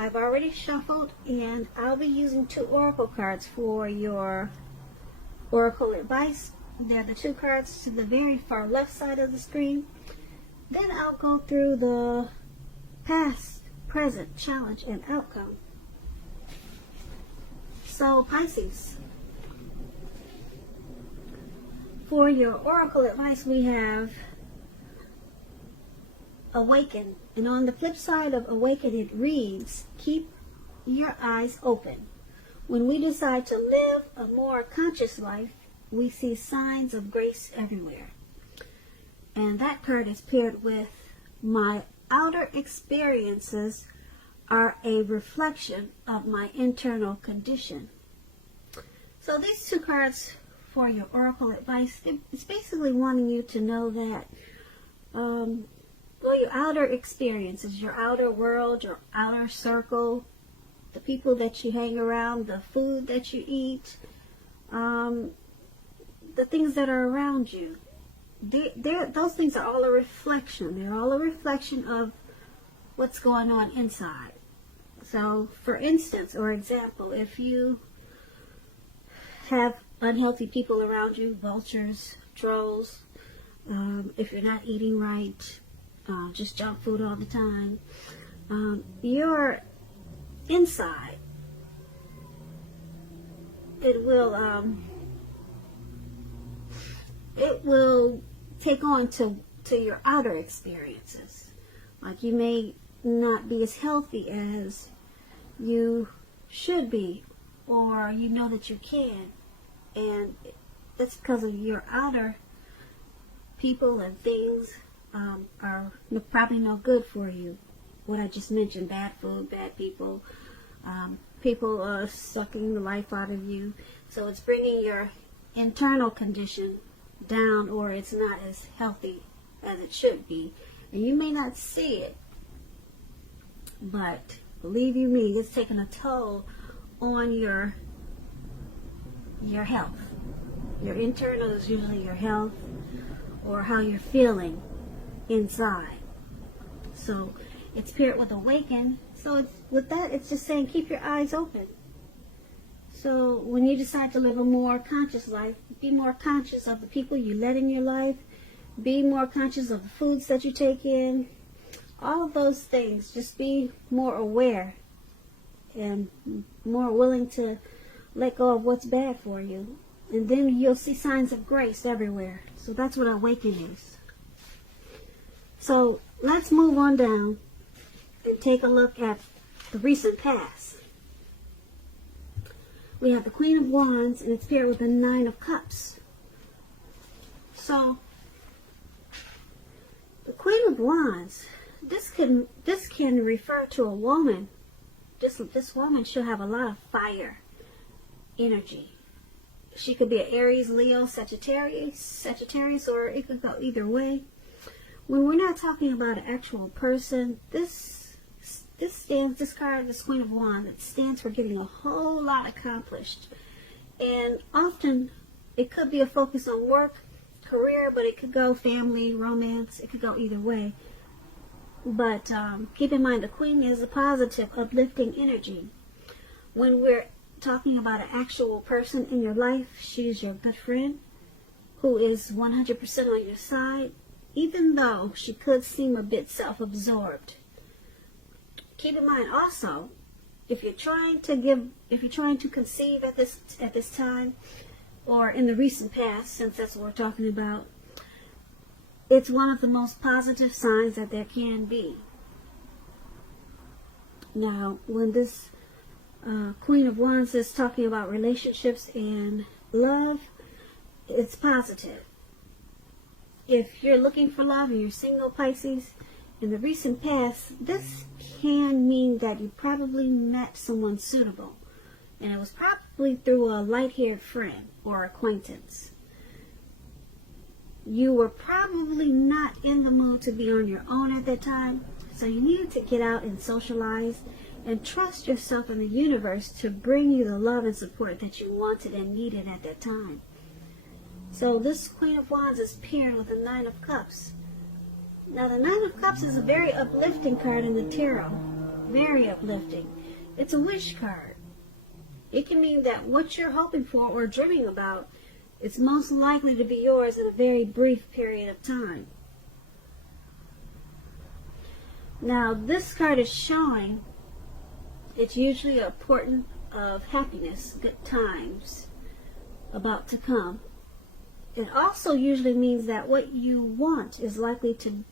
I've already shuffled, and I'll be using 2 oracle cards for your oracle advice. They're the 2 cards to the very far left side of the screen. Then I'll go through the past, present, challenge, and outcome. So Pisces, for your oracle advice, we have awaken. And on the flip side of awaken, it reads, keep your eyes open. When we decide to live a more conscious life, we see signs of grace everywhere. And that card is paired with, my outer experiences are a reflection of my internal condition. So these 2 cards for your oracle advice, it's basically wanting you to know that well, your outer experiences, your outer world, your outer circle, the people that you hang around, the food that you eat, the things that are around you, those things are all a reflection. They're all a reflection of what's going on inside. So, for instance, or example, if you have unhealthy people around you, vultures, trolls, if you're not eating right, just junk food all the time, your inside, it will take on to your outer experiences. Like, you may not be as healthy as you should be, or you know that you can, and that's because of your outer people and things are probably no good for you. What I just mentioned, bad food, bad people, people sucking the life out of you. So it's bringing your internal condition down, or it's not as healthy as it should be. And you may not see it, but believe you me, it's taking a toll on your health. Your internal is usually your health, or how you're feeling inside. So it's paired with awaken. So with that, it's just saying keep your eyes open. So when you decide to live a more conscious life, be more conscious of the people you let in your life. Be more conscious of the foods that you take in. All of those things. Just be more aware and more willing to let go of what's bad for you. And then you'll see signs of grace everywhere. So that's what awaken is. So let's move on down and take a look at the recent past. We have the Queen of Wands, and it's paired with the 9 of Cups. So the Queen of Wands, this can refer to a woman. This woman should have a lot of fire energy. She could be an Aries, Leo, Sagittarius, or it could go either way. When we're not talking about an actual person, this card, this Queen of Wands, it stands for getting a whole lot accomplished. And often it could be a focus on work, career, but it could go family, romance. It could go either way. But keep in mind, the Queen is a positive, uplifting energy. When we're talking about an actual person in your life, she's your good friend who is 100% on your side, even though she could seem a bit self-absorbed. Keep in mind also, if you're trying to conceive at this time, or in the recent past, since that's what we're talking about, it's one of the most positive signs that there can be. Now, when this Queen of Wands is talking about relationships and love, it's positive. If you're looking for love and you're single, Pisces, in the recent past, this can mean that you probably met someone suitable. And it was probably through a light-haired friend or acquaintance. You were probably not in the mood to be on your own at that time, so you needed to get out and socialize and trust yourself and the universe to bring you the love and support that you wanted and needed at that time. So this Queen of Wands is paired with the 9 of Cups. Now the 9 of Cups is a very uplifting card in the tarot. very uplifting. It's a wish card. It can mean that what you're hoping for or dreaming about, it's most likely to be yours in a very brief period of time. Now, this card is showing it's usually a portent of happiness, good times about to come. It also usually means that what you want is likely to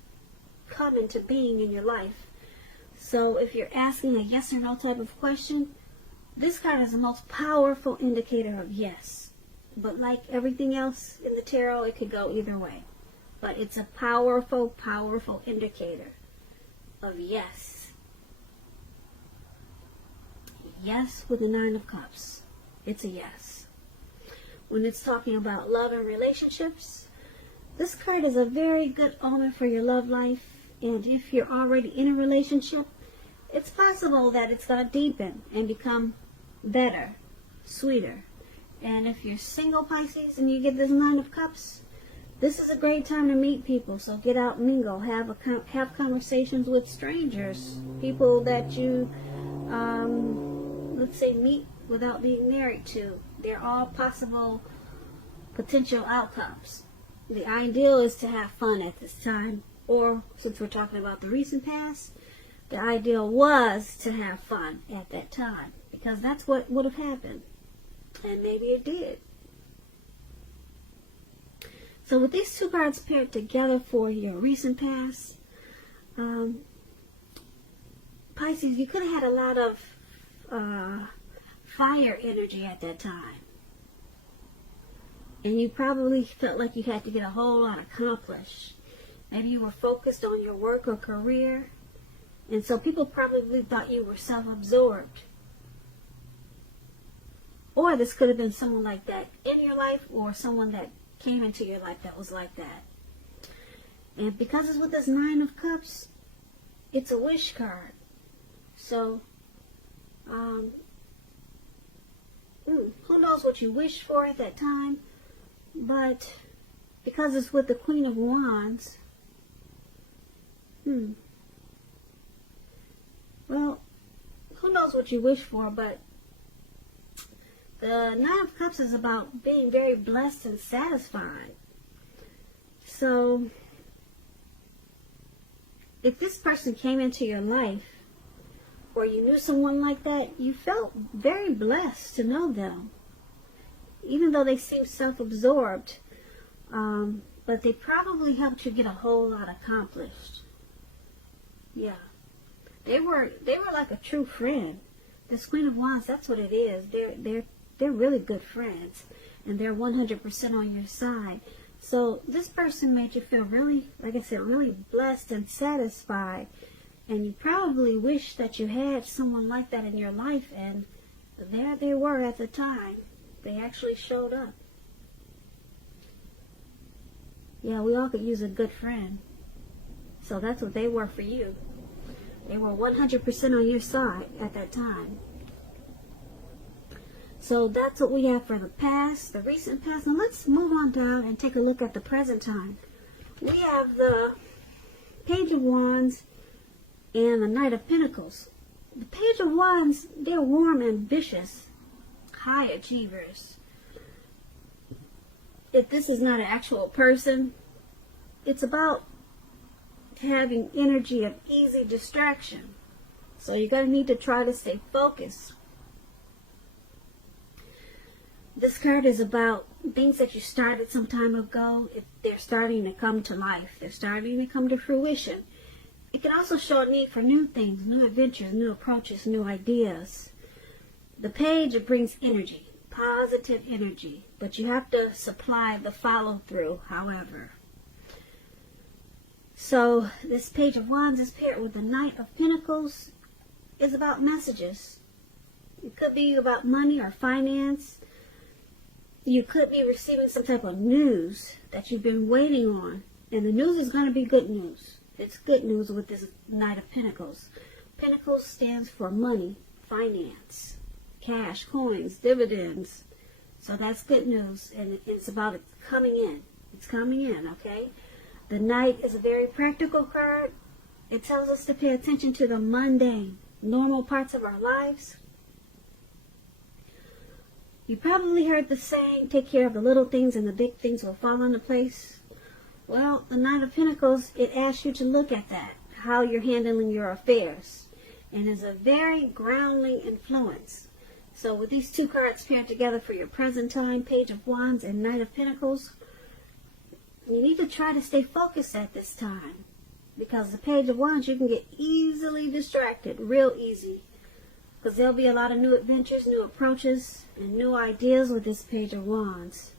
come into being in your life. So if you're asking a yes or no type of question, this card is the most powerful indicator of yes. But like everything else in the tarot, it could go either way. But it's a powerful, powerful indicator of yes. Yes with the Nine of Cups. It's a yes. When it's talking about love and relationships, this card is a very good omen for your love life. And if you're already in a relationship, it's possible that it's going to deepen and become better, sweeter. And if you're single, Pisces, and you get this Nine of Cups, this is a great time to meet people. So get out, mingle, have conversations with strangers, people that you, let's say, meet without being married to. They're all possible potential outcomes. The ideal is to have fun at this time. Or, since we're talking about the recent past, the ideal was to have fun at that time. Because that's what would have happened. And maybe it did. So with these two cards paired together for your recent past, Pisces, you could have had a lot of fire energy at that time. And you probably felt like you had to get a whole lot accomplished. Maybe you were focused on your work or career. And so people probably thought you were self-absorbed. Or this could have been someone like that in your life, or someone that came into your life that was like that. And because it's with this Nine of Cups, it's a wish card. So, who knows what you wished for at that time, but because it's with the Queen of Wands, well, who knows what you wish for, but the Nine of Cups is about being very blessed and satisfied. So, if this person came into your life, or you knew someone like that, you felt very blessed to know them. Even though they seemed self-absorbed, but they probably helped you get a whole lot accomplished. Yeah. They were like a true friend. This Queen of Wands, that's what it is. They're really good friends, and they're 100% on your side. So this person made you feel really, like I said, really blessed and satisfied. And you probably wish that you had someone like that in your life, and there they were at the time. They actually showed up. Yeah, we all could use a good friend. So that's what they were for you. They were 100% on your side at that time. So that's what we have for the past, the recent past. Now let's move on down and take a look at the present time. We have the Page of Wands and the Knight of Pentacles. The Page of Wands, they're warm, ambitious, high achievers. If this is not an actual person, it's about having energy of easy distraction. So you're going to need to try to stay focused. This card is about things that you started some time ago. They're starting to come to life. They're starting to come to fruition. It can also show a need for new things, new adventures, new approaches, new ideas. The page, it brings energy, positive energy. But you have to supply the follow-through, however. So this Page of Wands is paired with the Knight of Pentacles. It's about messages. It could be about money or finance. You could be receiving some type of news that you've been waiting on. And the news is going to be good news. It's good news with this Knight of Pentacles. Pentacles stands for money, finance, cash, coins, dividends. So that's good news. And it's about it coming in. It's coming in, okay? The Knight is a very practical card. It tells us to pay attention to the mundane. normal parts of our lives. You probably heard the saying, take care of the little things and the big things will fall into place. Well, the Knight of Pentacles, it asks you to look at that, how you're handling your affairs, and is a very grounding influence. So with these two cards paired together for your present time, Page of Wands and Knight of Pentacles, you need to try to stay focused at this time, because the Page of Wands, you can get easily distracted, real easy, because there'll be a lot of new adventures, new approaches, and new ideas with this Page of Wands.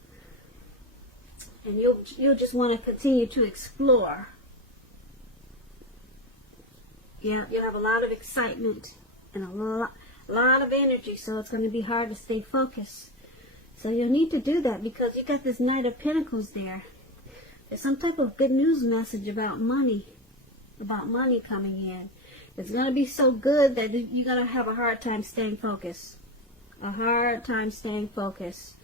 And you'll just want to continue to explore. Yeah, you'll have a lot of excitement and a lot of energy, so it's going to be hard to stay focused. So you'll need to do that because you got this Knight of Pentacles there. There's some type of good news message about money coming in. It's going to be so good that you're going to have a hard time staying focused. A hard time staying focused.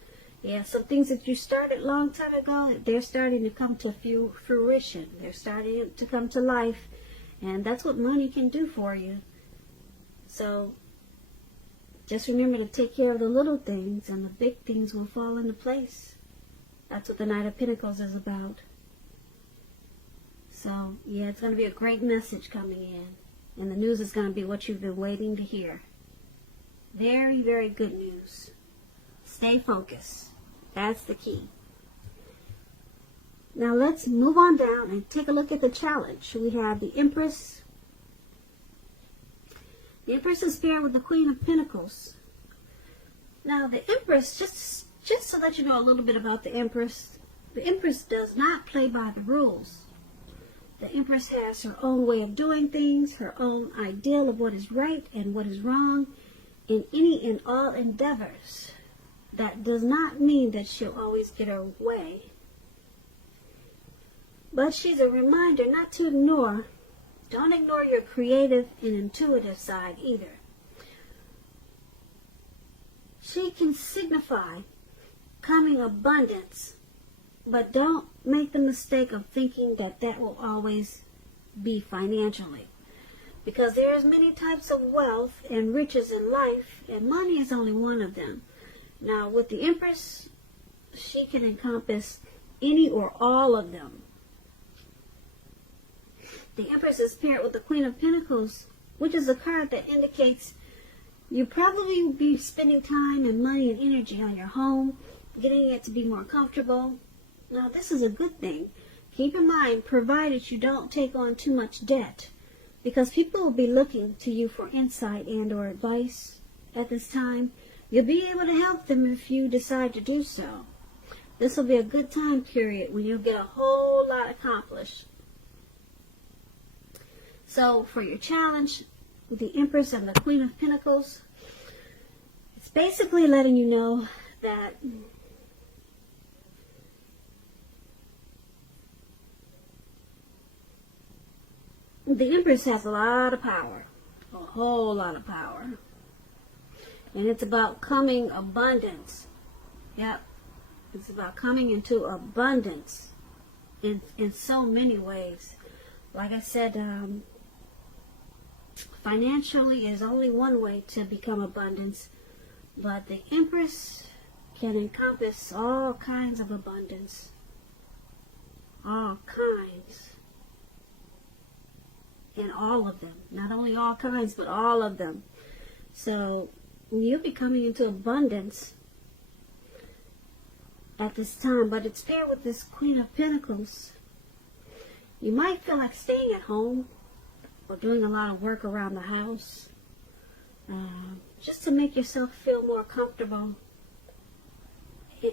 Yeah, some things that you started a long time ago, they're starting to come to fruition. They're starting to come to life. And that's what money can do for you. So just remember to take care of the little things and the big things will fall into place. That's what the Knight of Pentacles is about. So, yeah, it's going to be a great message coming in. And the news is going to be what you've been waiting to hear. Very, very good news. Stay focused. That's the key. Now let's move on down and take a look at the challenge. We have the Empress. The Empress is paired with the Queen of Pentacles. Now the Empress, just to let you know a little bit about the Empress does not play by the rules. The Empress has her own way of doing things, her own ideal of what is right and what is wrong in any and all endeavors. That does not mean that she'll always get her way. But she's a reminder not to ignore. Don't ignore your creative and intuitive side either. She can signify coming abundance, but don't make the mistake of thinking that that will always be financially. Because there's many types of wealth and riches in life, and money is only one of them. Now, with the Empress, she can encompass any or all of them. The Empress is paired with the Queen of Pentacles, which is a card that indicates you probably will be spending time and money and energy on your home, getting it to be more comfortable. Now, this is a good thing. Keep in mind, provided you don't take on too much debt, because people will be looking to you for insight and or advice at this time. You'll be able to help them if you decide to do so. This will be a good time period when you'll get a whole lot accomplished. So for your challenge with the Empress and the Queen of Pentacles, it's basically letting you know that the Empress has a lot of power, a whole lot of power. And it's about coming abundance. Yep. It's about coming into abundance in so many ways. Like I said, financially is only one way to become abundance. But the Empress can encompass all kinds of abundance. All kinds. And all of them. Not only all kinds, but all of them. So you'll be coming into abundance at this time, but it's paired with this Queen of Pentacles. You might feel like staying at home or doing a lot of work around the house just to make yourself feel more comfortable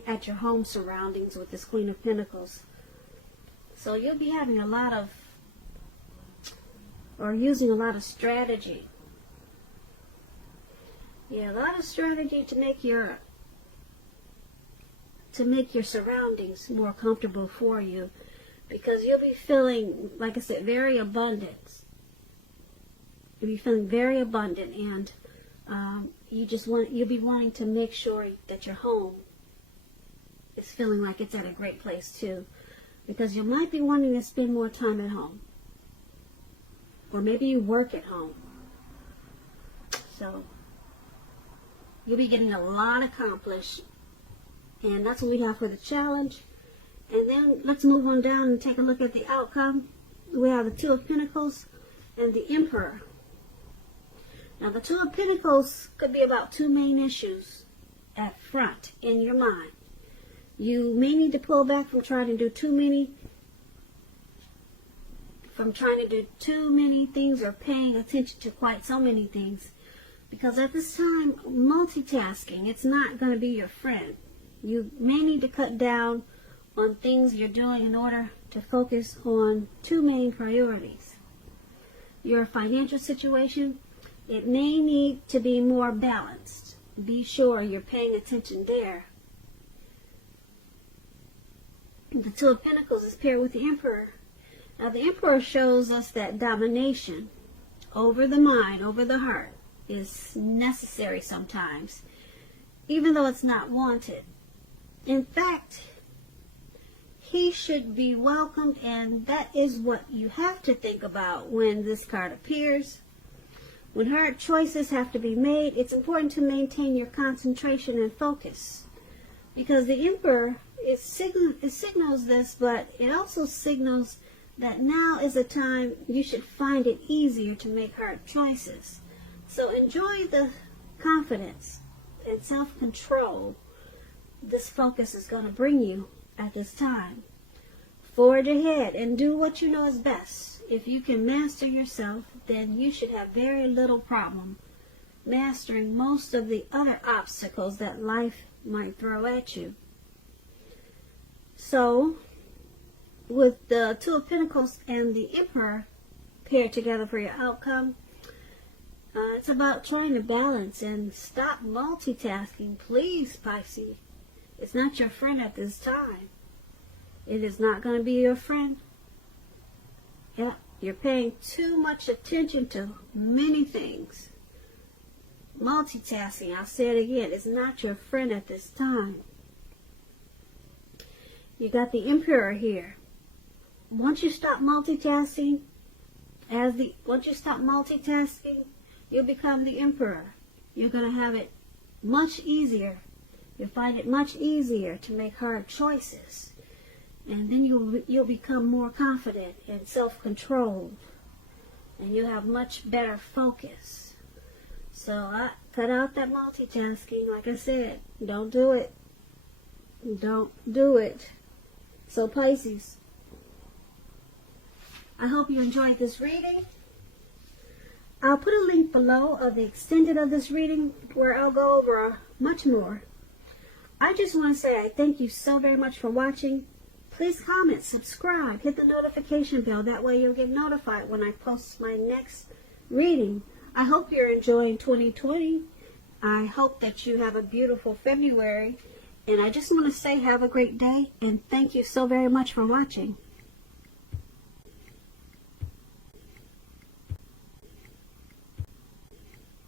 at your home surroundings with this Queen of Pentacles. So you'll be having a lot of, or using a lot of strategy. Yeah, a lot of strategy to make your surroundings more comfortable for you, because you'll be feeling, like I said, very abundant. You'll be feeling very abundant, and you'll be wanting to make sure that your home is feeling like it's at a great place too, because you might be wanting to spend more time at home, or maybe you work at home. So you'll be getting a lot accomplished. And that's what we have for the challenge. And then let's move on down and take a look at the outcome. We have the Two of Pentacles and the Emperor. Now the Two of Pentacles could be about two main issues at front in your mind. You may need to pull back from trying to do too many things or paying attention to quite so many things. Because at this time, multitasking, it's not going to be your friend. You may need to cut down on things you're doing in order to focus on two main priorities. Your financial situation, it may need to be more balanced. Be sure you're paying attention there. The Two of Pentacles is paired with the Emperor. Now the Emperor shows us that domination over the mind, over the heart, is necessary sometimes, even though it's not wanted. In fact, he should be welcomed, and that is what you have to think about when this card appears. When hard choices have to be made, it's important to maintain your concentration and focus, because the Emperor, it signals this, but it also signals that now is a time you should find it easier to make hard choices. So enjoy the confidence and self-control this focus is going to bring you at this time. Forge ahead and do what you know is best. If you can master yourself, then you should have very little problem mastering most of the other obstacles that life might throw at you. So, with the Two of Pentacles and the Emperor paired together for your outcome, it's about trying to balance and stop multitasking. Please, Pisces. It's not your friend at this time. It is not going to be your friend. Yeah, you're paying too much attention to many things. Multitasking, I'll say it again, is not your friend at this time. You got the Emperor here. Once you stop multitasking, you'll become the Emperor. You're going to have it much easier. You'll find it much easier to make hard choices. And then you'll become more confident and self-controlled. And you'll have much better focus. So cut out that multitasking. Like I said, don't do it. Don't do it. So Pisces, I hope you enjoyed this reading. I'll put a link below of the extended of this reading where I'll go over much more. I just want to say I thank you so very much for watching. Please comment, subscribe, hit the notification bell. That way you'll get notified when I post my next reading. I hope you're enjoying 2020. I hope that you have a beautiful February. And I just want to say have a great day and thank you so very much for watching.